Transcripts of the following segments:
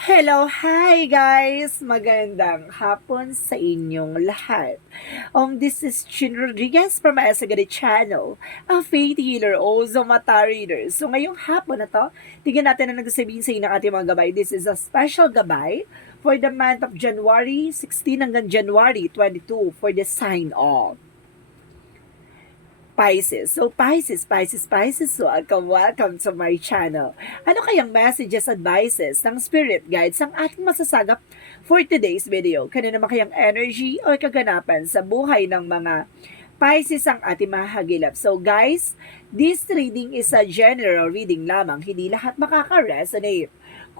Hello, hi guys! Magandang hapon sa inyong lahat. This is Chin Rodriguez from Asagari Channel, a faith healer, also mata reader. So ngayong hapon na to, tignan natin ang nagsasabihin sa inyo ng ating mga gabay. This is a special gabay for the month of January 16 hanggang January 22 for the sign off. Pisces. So, Pisces, welcome to my channel. Ano kayang messages, advices ng spirit guides ang ating masasagap for today's video? Kano naman kayang energy o kaganapan sa buhay ng mga Pisces ang ating mahagilap. So guys, this reading is a general reading lamang. Hindi lahat makaka-resonate.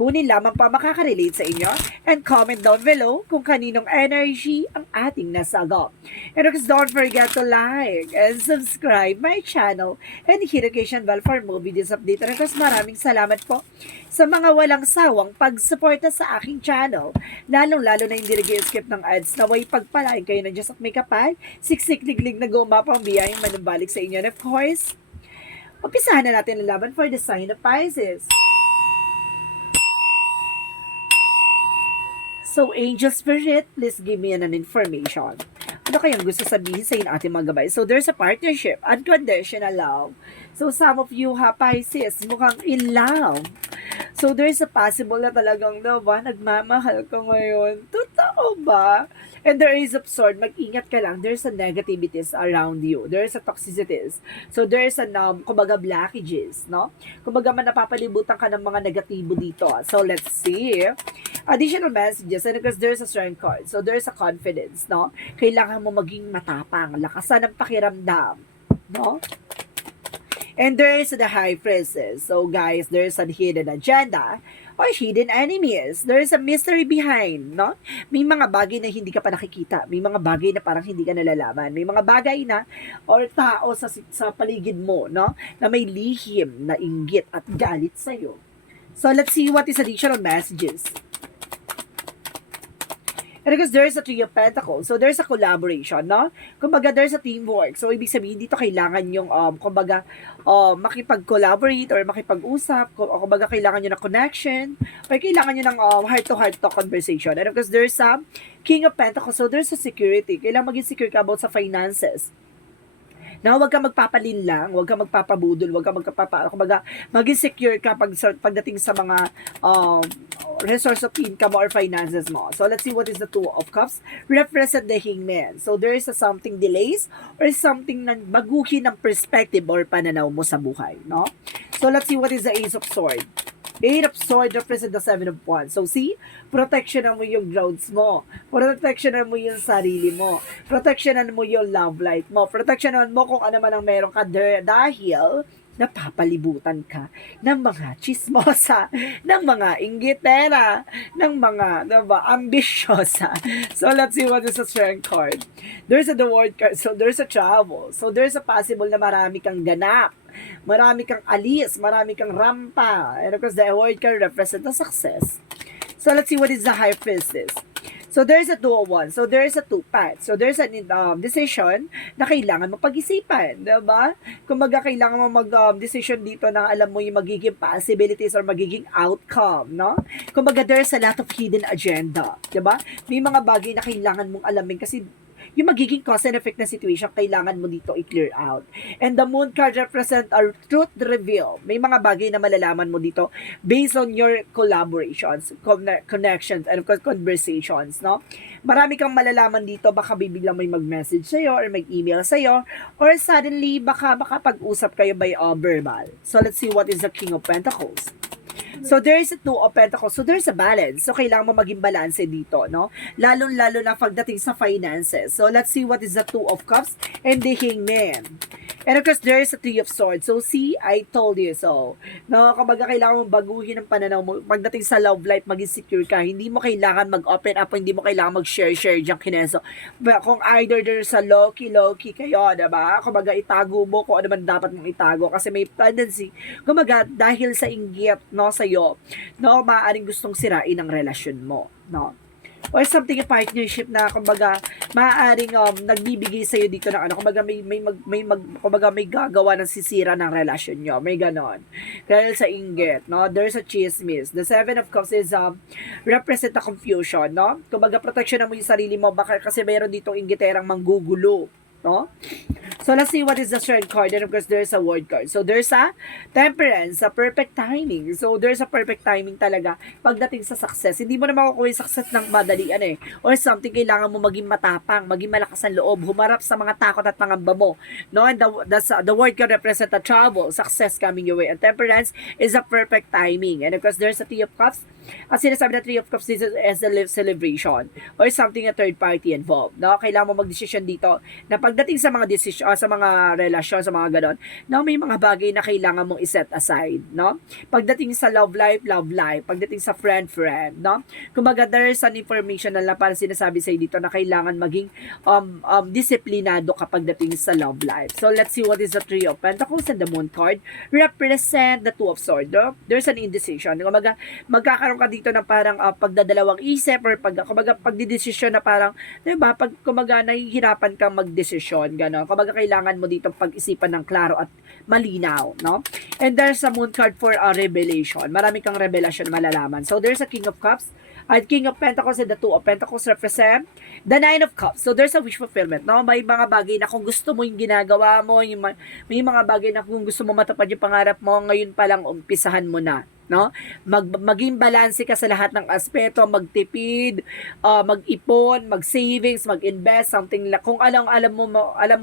Kunin lamang pa makaka-relate sa inyo and comment down below kung kaninong energy ang ating nasagap. And of course, don't forget to like and subscribe my channel and hit notification bell for more videos update. And of course, maraming salamat po sa mga walang sawang pagsuporta sa aking channel. Lalong-lalo na hindi nag-skip ng ads na way pagpalain kayo ng Diyos at may kapal, siksik-liglig na gumapang biyayang manumbalik sa inyo. And of course, umpisahan na natin ang laban for the sign of Pisces. So, Angel Spirit, please give me an information. Ano kayang gusto sabihin sa inyo ating mga gabay? So, there's a partnership, unconditional love. So, some of you Pisces, mukhang in love. So, there's a possible na talagang nagmamahal ka ngayon. Totoo ba? And there is a sword, mag-ingat ka lang. There's a negativities around you. There's a toxicities. So, there's a, kumbaga, blockages, no? Kumbaga, napapalibutan ka ng mga negatibo dito. So, let's see. Additional messages, and because there's a strength card. So, there's a confidence, no? Kailangan mo maging matapang, lakasan ng pakiramdam, no? And there is the high priestess. So guys, there's a hidden agenda or hidden enemies. There is a mystery behind, no? May mga bagay na hindi ka pa nakikita. May mga bagay na parang hindi ka nalalaman. May mga bagay na or tao sa paligid mo, no? Na may lihim na inggit at galit sa'yo. So let's see what is additional messages. And because there's a Three of Pentacles, so there's a collaboration, no? Kumbaga, there's a teamwork. So, ibig sabihin dito, kailangan yung, kumbaga, makipag-collaborate or makipag-usap, o kumbaga, kailangan nyo ng connection, or kailangan nyo ng heart-to-heart talk conversation. And because there's a King of Pentacles, so there's a security. Kailangan maging secure ka about sa finances. Na huwag ka magpapalinlang, huwag ka magpapabudol, huwag ka kumbaga, maging secure ka pagdating sa mga resource of income or finances mo. So, let's see what is the Two of Cups. Represent the Hangman. So, there is a something delays or something na baguhin ng perspective or pananaw mo sa buhay, no? So, let's see what is the Ace of Swords. Eight of Swords represent the Seven of Wands. So, see, protectionan mo yung grounds mo. Protectionan mo yung sarili mo. Protectionan mo yung love life mo. Protectionan mo kung ano man ang meron ka dahil napapalibutan ka ng mga chismosa, ng mga inggitera, ng mga, diba, ambisyosa. So, let's see what is the strength card. There's a the word card. So, there's a travel. So, there's a possible na marami kang ganap. Marami kang alis, marami kang rampa. And of course, the word card represent the success. So, let's see what is the high priestess. So, there's a dual one. So, there's a two paths. So, there's a decision na kailangan mo pag-isipan. Diba? Kumbaga, kailangan mo mag-decision dito na alam mo yung magiging possibilities or magiging outcome. No? Kumbaga, there's a lot of hidden agenda. Diba? May mga bagay na kailangan mong alamin kasi yung magiging cause and effect na situation, kailangan mo dito i-clear out. And the moon card represent a truth reveal. May mga bagay na malalaman mo dito based on your collaborations, connections, and of course, conversations, no? Marami kang malalaman dito, baka bibiglang may mag-message sa'yo or mag-email sa'yo, or suddenly, baka makapag-usap kayo by verbal. So, let's see what is the King of Pentacles. So, there is a Two of Pentacles. So, there's a balance. So, kailangan mo maging balance dito, no? Lalo-lalo na pagdating sa finances. So, let's see what is the Two of Cups and the Hangman. And of course, there is a Three of Swords. So, see, I told you so. No, kumbaga kailangan mo baguhin ang pananaw mo. Pagdating sa love life, maging secure ka. Hindi mo kailangan mag-open up, hindi mo kailangan mag-share dyan kineso. Kung either there's a low-key kayo, diba? Kumbaga, itago mo kung ano man dapat mong itago. Kasi may tendency, kumbaga, dahil sa inggit, no, sa'yo, no, maaaring gustong sirain ang relasyon mo, no? or something a partnership na kumbaga maaaring nagbibigay sa dito ng ano, kumbaga kumbaga may gagawa ng sisira ng relasyon nyo, may ganon. Dahil sa inggit, no? There's a chismis. The Seven of Cups is represent a confusion, no? Kumbaga protection mo yung sarili mo baka kasi mayroon dito inggiterang manggugulo, no? So let's see what is the strength card. And of course, there's a word card. So there's a temperance, a perfect timing. So there's a perfect timing talaga pagdating sa success. Hindi mo na makukuha yung success ng madalian eh. Or something, kailangan mo maging matapang, maging malakas ang loob, humarap sa mga takot at pangamba mo. No? And the word card represent a travel, success coming your way. And temperance is a perfect timing. And of course, there's a Three of Cups. At sinasabi na Three of Cups is as a celebration or something a third party involved. No? Kailangan mo mag-decision dito na pagdating sa mga decision, sa mga relasyon, sa mga ganon, no, may mga bagay na kailangan mong iset aside, no? Pagdating sa love life, pagdating sa friend, no? Kumbaga, there is an information na parang sinasabi sa'yo dito na kailangan maging disiplinado kapag dating sa love life. So, let's see what is the Three of Pentacles and the Moon card represent the Two of Swords, no? There's an indecision. Kumbaga, magkakaroon ka dito ng parang pagdadalawang isip or kumbaga, pagdidesisyon na parang, diba, kumbaga, nahihirapan kang magdesisyon, gano'n. Kumbaga, kailangan mo dito pag-isipan ng klaro at malinaw, no? And there's a Moon card for a revelation. Marami kang revelation malalaman. So, there's a King of Cups at King of Pentacles and the Two of Pentacles represent the Nine of Cups. So, there's a wish fulfillment, no? May mga bagay na kung gusto mo yung ginagawa mo, may mga bagay na kung gusto mo matupad yung pangarap mo, ngayon pa lang umpisahan mo na, no? Maging balanse ka sa lahat ng aspeto, magtipid, mag-ipon, mag-savings, mag-invest, something like kung alam mo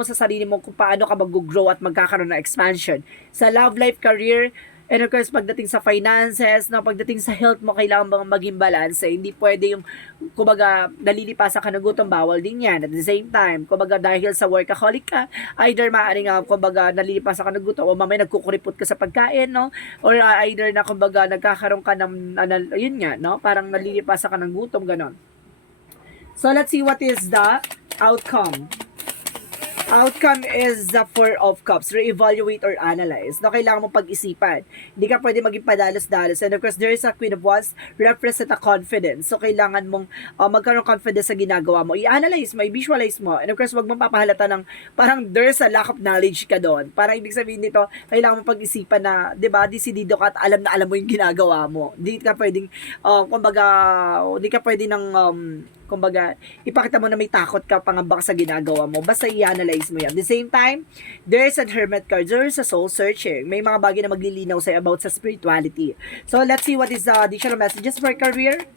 sa sarili mo kung paano ka mag-grow at magkakaroon ng expansion sa love life, career, and of course pagdating sa finances, no, pagdating sa health mo, kailangan bang maging balance. Hindi pwede yung kumbaga nalilipasan ka ng gutom, bawal din yan. At the same time, kumbaga dahil sa workaholic ka, either maaaring kumbaga nalilipasan ka ng gutom o mamaya nagkukuripot ka sa pagkain, no? Or either na kumbaga nagkakaroon ka ng yun nga, no? Parang nalilipasan ka ng gutom, ganon. So let's see what is the outcome. Outcome is the Four of Cups. Re-evaluate or analyze. No, kailangan mo pag-isipan. Hindi ka pwede maging padalos-dalos. And of course, there is a Queen of Wands represent a confidence. So, kailangan mong magkaroon confidence sa ginagawa mo. I-analyze mo, i-visualize mo. And of course, wag mong papahalata ng parang there's a lack of knowledge ka doon. Parang ibig sabihin nito, kailangan mo pag-isipan na, di ba, desidido ka at alam na alam mo yung ginagawa mo. Hindi ka pwedeng, hindi ka pwedeng kumbaga, ipakita mo na may takot ka, pangamba ka sa ginagawa mo. Basta i-analyze mo yan. At the same time, there's a Hermit card. There's a soul searching. May mga bagay na maglilinaw sa'yo about sa spirituality. So, let's see what is the additional messages for career.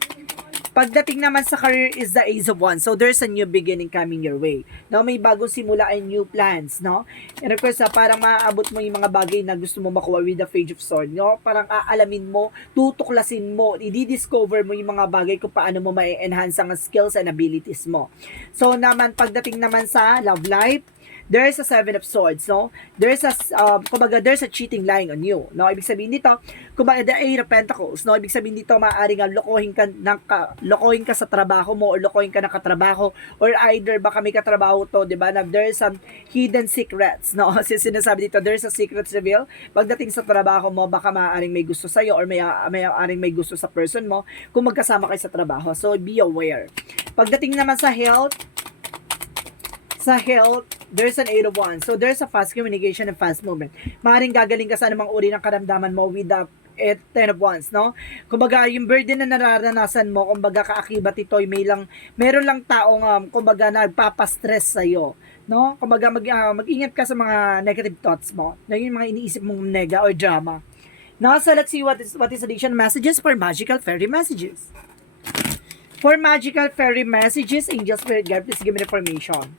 Pagdating naman sa career is the Ace of Wands. So, there's a new beginning coming your way. No, may bagong simula and new plans, no? And of course, parang maaabot mo yung mga bagay na gusto mo makuha with the Page of Swords, no? Parang aalamin mo, tutuklasin mo, i-discover mo yung mga bagay kung paano mo ma-enhance ang skills and abilities mo. So, pagdating naman sa love life, there's a Seven of Swords, no? There's a cheating lying on you, no? Ibig sabihin dito, kumbaga the Eight of Pentacles, no? Ibig sabihin dito, maaaring lokohin ka sa trabaho mo or lokohin ka ng katrabaho or either baka may katrabaho to, di ba? Na there's some hidden secrets, no? Kasi sinasabi dito, there's a secret reveal. Pagdating sa trabaho mo, baka maaaring may gusto sa'yo or maaaring may gusto sa person mo kung magkasama kayo sa trabaho. So, be aware. Pagdating naman sa health, there's an Eight of Wands. So, there's a fast communication and fast movement. Maaaring gagaling ka sa anumang uri ng karamdaman mo with the Ten of Wands, no? Kumbaga, yung burden na nararanasan mo, kumbaga kaakibat ito, meron lang taong, kumbaga, nagpapastress sa'yo, no? Kumbaga, mag-ingat ka sa mga negative thoughts mo, na yung mga iniisip mong nega or drama. Now, so let's see what is additional messages for magical fairy messages. For magical fairy messages, Angel Spirit Guide, please give me information.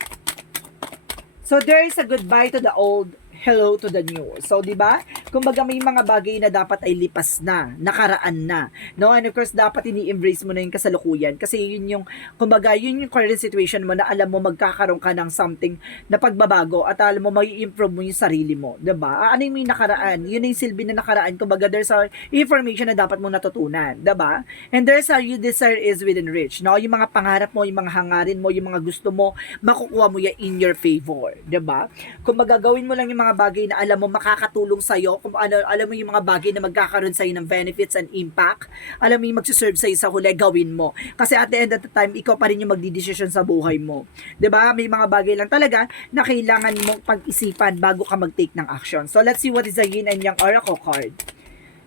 So, there is a goodbye to the old, hello to the new. So, di ba? Kumbaga may mga bagay na dapat ay lipas na, nakaraan na. No? And of course, dapat ini-embrace mo na yung kasalukuyan. Kasi yun yung, kumbaga, yun yung current situation mo na alam mo magkakaroon ka ng something na pagbabago at alam mo mai-improve mo yung sarili mo. Diba? Ano yung nakaraan? Yun yung silbi na nakaraan. Kumbaga, there's a information na dapat mo natutunan. Diba? And there's a you desire is within reach. No? Yung mga pangarap mo, yung mga hangarin mo, yung mga gusto mo, makukuha mo yan in your favor. Diba? Kumbaga, gawin mo lang yung mga bagay na alam mo makakatulong sa'yo kung ano, alam mo yung mga bagay na magkakaroon sa'yo ng benefits and impact, alam mo yung magsuserve sa'yo sa huli, gawin mo. Kasi at the end of the time, ikaw pa rin yung magdidesisyon sa buhay mo. 'Di ba? May mga bagay lang talaga na kailangan mong pag-isipan bago ka mag-take ng action. So let's see what is the yin and yang oracle card.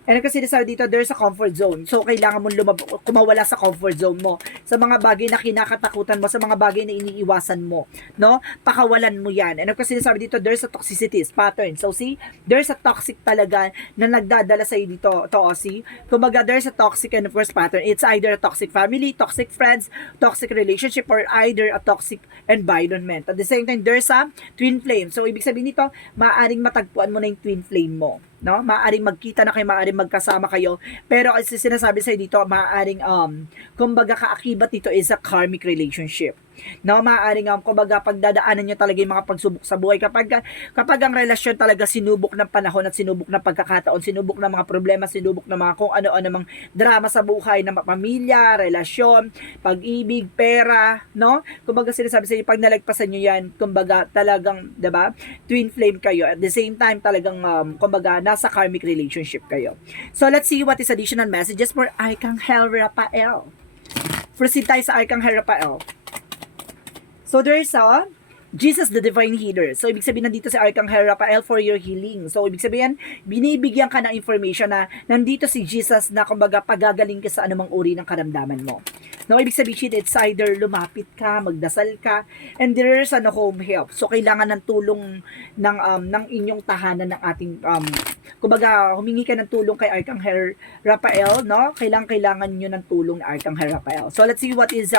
And kasi sinasabi dito, there's a comfort zone. So, kailangan mong kumawala sa comfort zone mo. Sa mga bagay na kinakatakutan mo, sa mga bagay na iniiwasan mo. No? Pakawalan mo yan. And kasi sinasabi dito, there's a toxicity, pattern. So, see, there's a toxic talaga na nagdadala sa'yo dito. See? Kumbaga, there's a toxic and of course pattern. It's either a toxic family, toxic friends, toxic relationship, or either a toxic environment. At the same time, there's a twin flame. So, ibig sabihin nito, maaaring matagpuan mo na yung twin flame mo. No? Maaaring magkita na kayo, maaaring magkasama kayo. Pero kasi sinasabi sa'yo dito, maaaring, kumbaga kaakibat dito is a karmic relationship. No, maaaring kumbaga pagdadaanan niyo talaga yung mga pagsubok sa buhay kapag ang relasyon talaga sinubok ng panahon at sinubok ng pagkakataon, sinubok ng mga problema, sinubok ng mga kung ano-ano mang drama sa buhay ng pamilya, relasyon, pag-ibig, pera, no? Kumbaga sinasabi sa inyo pag nalagpasan niyo yan, kumbaga talagang, 'di ba? Twin flame kayo. At the same time talagang kumbaga nasa karmic relationship kayo. So let's see what is additional messages for Archangel Raphael. Proceed tayo sa Archangel Raphael. So there's a Jesus the Divine Healer. So ibig sabihin nandito si Archangel Raphael for your healing. So ibig sabihin binibigyan ka ng information na nandito si Jesus na kumbaga pagagaling ka sa anumang uri ng karamdaman mo. No, ibig sabihin it's either lumapit ka, magdasal ka, and there's a home help. So kailangan ng tulong ng inyong tahanan ng ating kumbaga humingi ka ng tulong kay Archangel Raphael, no? Kailangan niyo ng tulong ni Archangel Raphael. So let's see what is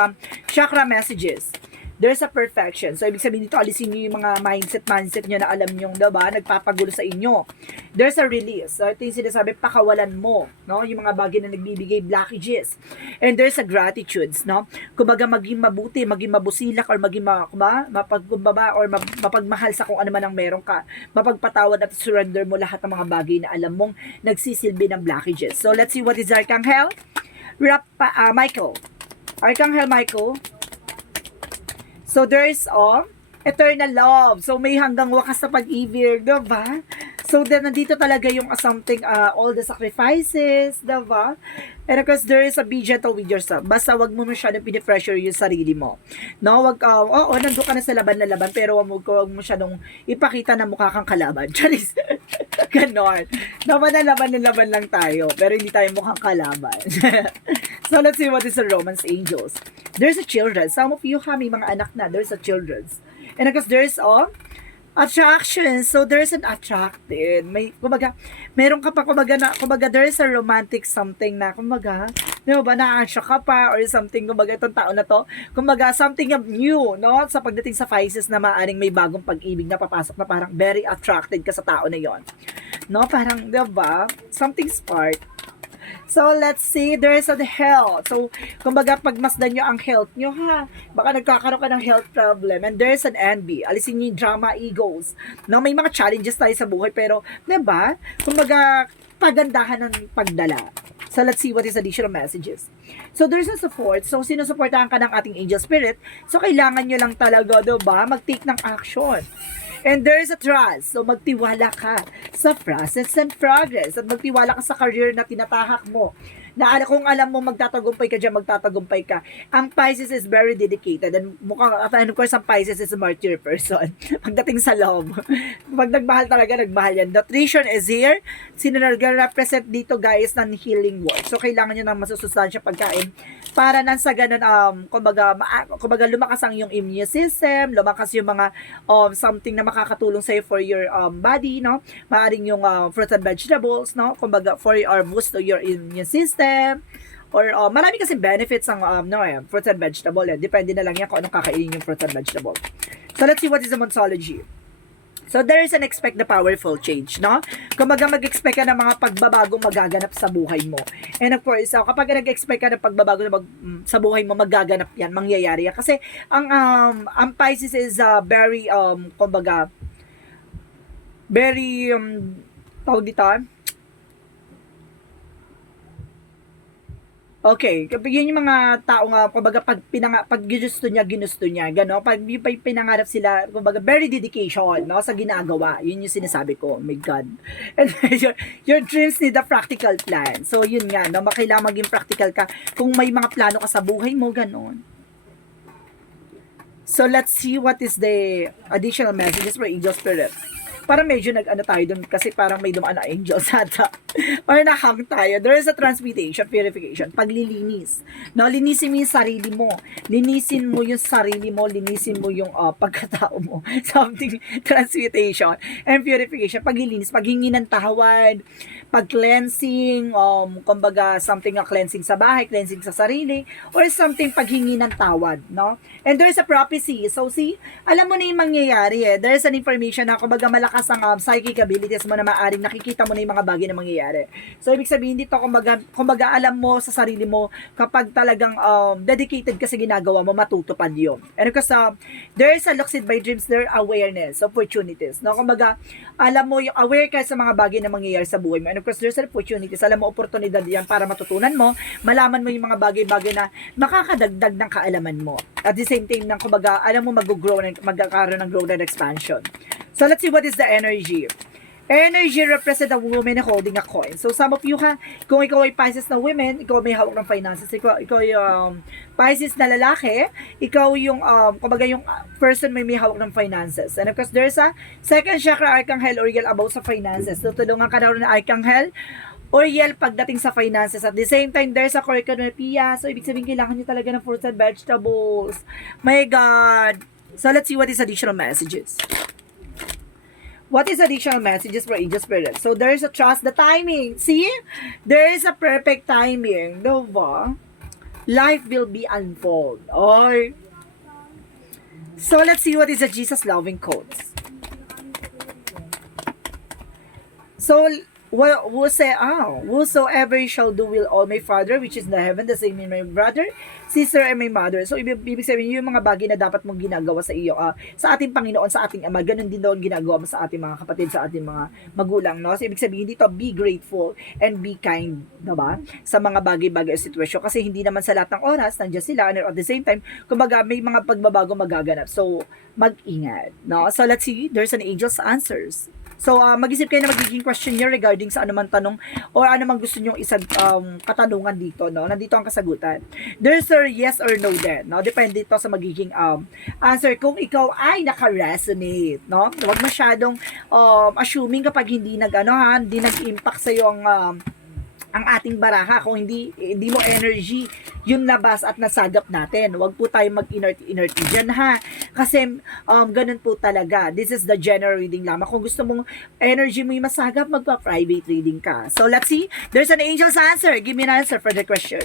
chakra messages. There's a perfection. So, ibig sabihin dito, alisin nyo yung mga mindset nyo na alam nyo, diba, nagpapagulo sa inyo. There's a release. So, ito yung sinasabi, pakawalan mo, no? Yung mga bagay na nagbibigay blockages. And there's a gratitudes, no? Kumbaga, maging mabuti, maging mabusilak, or maging mapagkumbaba, or mapagmahal sa kung ano man ang meron ka. Mapagpatawad at surrender mo lahat ng mga bagay na alam mong nagsisilbi ng blockages. So, let's see what is Archangel Michael. Archangel Michael. So, there's eternal love. So, may hanggang wakas sa pag-ibig, diba? So, then, nandito talaga yung something, all the sacrifices, diba? And of course, there is a be gentle with yourself. Basta wag mo masyadong pinipressure yung sarili mo. No, wag, nandun ka na sa laban na laban, pero wag mo masyadong ipakita na mukha kang kalaban. Charis. Ganon. Laban na laban lang tayo, pero hindi tayo mukhang kalaban. So, let's see what is the Romance Angels. There's a children. Some of you may mga anak na. There's a children's. And of course, there's attraction. So, there's an attracted. May, kumbaga, meron ka pa, kumbaga, there's a romantic something na, kumbaga, di ba, na-attract ka pa, or something, kumbaga, itong tao na to, kumbaga, something new, no? Sa pagdating sa Pisces na maaaring may bagong pag-ibig na papasok na parang very attracted ka sa tao na yon. No? Parang, di ba, something spark. So, let's see, there's a health. So, kumbaga, pagmasdan nyo ang health nyo, baka nagkakaroon ka ng health problem. And there's an envy. Alisin nyo yung drama, egos. No, may mga challenges tayo sa buhay, pero, diba? Kumbaga, pagandahan ng pagdala. So, let's see what is additional messages. So, there's a support. So, sinusuportahan ka ng ating angel spirit. So, kailangan nyo lang talaga, diba? Mag-take ng action. And there is a trust. So, magtiwala ka sa process and progress. At magtiwala ka sa career na tinatahak mo. Na kung alam mo magtatagumpay ka dyan, magtatagumpay ka. Ang Pisces is very dedicated. And and of course, ang Pisces is a martyr person. Pagdating sa love. Pag nagmahal talaga, nagmahal yan. Nutrition is here. Sino nag-represent dito, guys, ng healing work. So, kailangan nyo ng masusustansya pagkain para nang sa ganun, kumbaga lumakas ang yung immune system, lumakas yung mga something na makakatulong sa'yo for your body, no? Maaring yung fruits and vegetables, no? Kumbaga for your boost to your immune system, or marami kasi benefits ang fruits and vegetable. Depende na lang yan kung anong kakainin yung fruits and vegetable. So let's see what is the Monsology. So, there is an expect the powerful change, no? Kumbaga, mag-expect ka ng mga pagbabagong magaganap sa buhay mo. And of course, kapag nag-expect ka ng pagbabago sa buhay mo, magaganap yan, mangyayari yan. Kasi, ang Pisces is very, kumbaga, very, tawag dito, Okay, yun yung mga tao nga, kumbaga pag ginusto niya, gano'n. Pag pinangarap sila, kumbaga very dedication, no, sa ginagawa. Yun yung sinasabi ko, oh my God. And your dreams need a practical plan. So yun nga, no, kailangan maging practical ka. Kung may mga plano ka sa buhay mo, gano'n. So let's see what is the additional messages for angel spirit. Parang medyo nag-ano tayo dun kasi parang may dumaan na angel sa ata. Or nahang tayo. There is a transmutation, purification, paglilinis. No, linisin mo yung sarili mo. Linisin mo yung sarili mo, linisin mo yung pagkatao mo. Something, transmutation and purification, paglilinis, paghingi ng tawad, pag-cleansing, kumbaga something na cleansing sa bahay, cleansing sa sarili, or something paghingi ng tawad, no? And there's a prophecy. So see, alam mo na yung mangyayari eh. There's an information na kumbaga malakas ang psychic abilities mo na maaring nakikita mo na yung mga bagay na mangyayari. So ibig sabihin dito, kumbaga alam mo sa sarili mo kapag talagang dedicated ka sa ginagawa mo, matutupad yun. And because there's a lucid by dreams, there awareness, opportunities. No? Kumbaga, alam mo, yung aware ka sa mga bagay na mangyayari sa buhay mo. And of course, there's opportunities. Alam mo, oportunidad yan para matutunan mo, malaman mo yung mga bagay-bagay na makakadagdag ng kaalaman mo. At the same time, nang kumbaga, alam mo, magkakaroon ng growth and expansion. So, let's see what is the energy. Energy represent a woman holding a coin. So, some of you kung ikaw ay Pisces na women, ikaw may hawak ng finances, ikaw yung Pisces na lalaki, ikaw yung, kumbaga yung person may hawak ng finances. And of course, there's a second chakra archangel Uriel about sa finances. Tutulungan ka daw ng archangel Uriel pagdating sa finances. At the same time, there's a cornucopia. So, ibig sabihin, kailangan nyo talaga ng fruits and vegetables. My God! So, let's see what is additional messages. What is additional messages for angel spirit? So, there's a trust the timing. See? There is a perfect timing. Diba? Life will be unfold. Or, so, let's see what is the Jesus loving quotes. So, whosoever shall do will all my Father which is in the heaven, the same in my brother, sister, and my mother. So, ibig sabihin, yung mga bagay na dapat mong ginagawa sa iyo, sa ating Panginoon, sa ating Ama, ganun din daw ang ginagawa mo sa ating mga kapatid, sa ating mga magulang, no? So, ibig sabihin dito, be grateful and be kind, diba? Sa mga bagay-bagay o sitwasyon. Kasi hindi naman sa lahat ng oras, nandiyan sila, and at the same time, kumbaga, may mga pagbabago magaganap. So, mag-ingat, no? So, let's see, there's an angel's answers. So, mag-isip kayo na magiging question nyo regarding sa anumang tanong or anumang gusto nyo isang katanungan dito, no? Nandito ang kasagutan. There's a yes or no then, no? Depende ito sa magiging answer kung ikaw ay naka-resonate, no? Huwag masyadong assuming kapag hindi hindi nag-impact sa iyo ang ating baraha, kung hindi mo energy yung labas at nasagap natin. Huwag po tayo mag-inert dyan, ha? Kasi ganun po talaga. This is the general reading lamang. Kung gusto mong energy mo yung masagap, magpa-private reading ka. So, let's see. There's an angel's answer. Give me an answer for the question.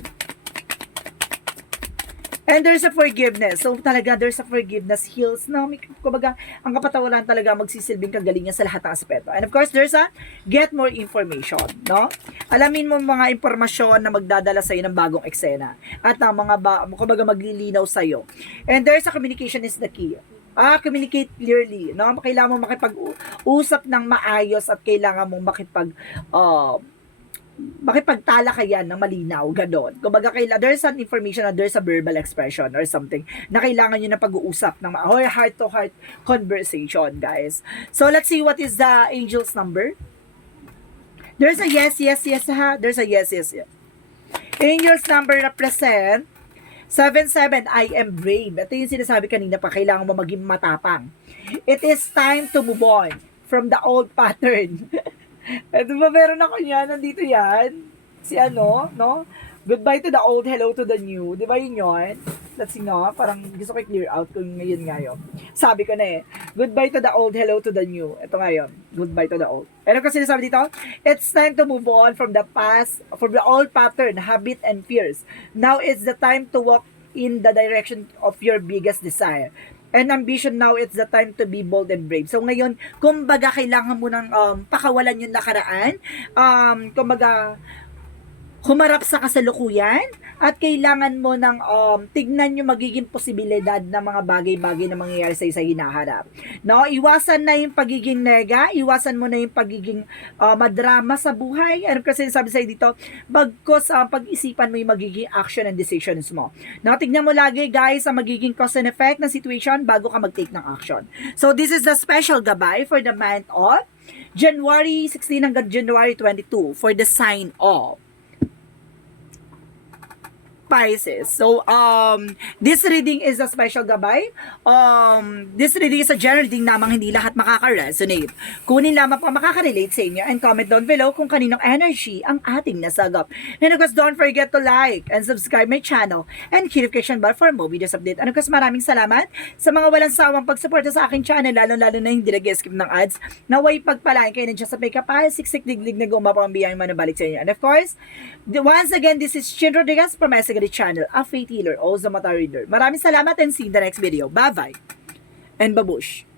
And there's a forgiveness. So, talaga, there's a forgiveness heals. No? Kumbaga, ang kapatawaran talaga magsisilbing kagalingan sa lahat ng aspeto. And of course, there's a get more information. No? Alamin mo mga impormasyon na magdadala sa'yo ng bagong eksena. At kumbaga, maglilinaw sa'yo. And there's a communication is the key. Communicate clearly. No? Kailangan mo makipag-usap ng maayos at kailangan mo makipagtalakayan ng malinaw, gano'n. Kumbaga, there's an information na there's a verbal expression or something na kailangan nyo na pag-uusap ng or heart-to-heart conversation, guys. So, let's see what is the angel's number. There's a yes, ha? There's a yes. Angel's number represent 77, I am brave. Ito yung sinasabi kanina pa, kailangan mo maging matapang. It is time to move on from the old pattern. Ito ba, meron ako yan, nandito yan. Si no? Goodbye to the old, hello to the new. Di ba yun? Let's see, no? Parang gusto ko clear out kung ngayon. Sabi ko na goodbye to the old, hello to the new. Ito ngayon, goodbye to the old. Ano kasi sinasabi dito? It's time to move on from the past, from the old pattern, habit, and fears. Now it's the time to walk in the direction of your biggest desire. And ambition, now it's the time to be bold and brave. So ngayon, kumbaga kailangan mo nang pakawalan yung nakaraan. Kumbaga humarap sa kasalukuyan at kailangan mo ng tignan yung magiging posibilidad ng mga bagay-bagay na mangyayari sa hinaharap. No, iwasan na yung pagiging nega, iwasan mo na yung pagiging madrama sa buhay. Ano kasi sabi sa'yo dito, bagkos pag-isipan mo yung magiging action and decisions mo. No, tignan mo lagi guys ang magiging cause and effect ng situation bago ka mag-take ng action. So this is the special gabay for the month of January 16 hanggang January 22 for the sign of Pisces. So, this reading is a special gabay. This reading is a general reading namang hindi lahat makaka-resonate. Kunin lamang pa makaka-relate sa inyo and comment down below kung kaninong energy ang ating nasagap. And of course, don't forget to like and subscribe my channel and hit notification bell for more videos update. And of course, maraming salamat sa mga walang sawang pagsuporta sa aking channel, lalo-lalo na hindi nag-skip ng ads. Naway pagpalaan kayo nandiyan sa Pekapal, siksik diglig na gumapambiyang manabalik sa inyo. And of course, once again, this is Chin Rodriguez from the channel, a faith healer, also mata reader. Maraming salamat and see you in the next video. Bye-bye and babush!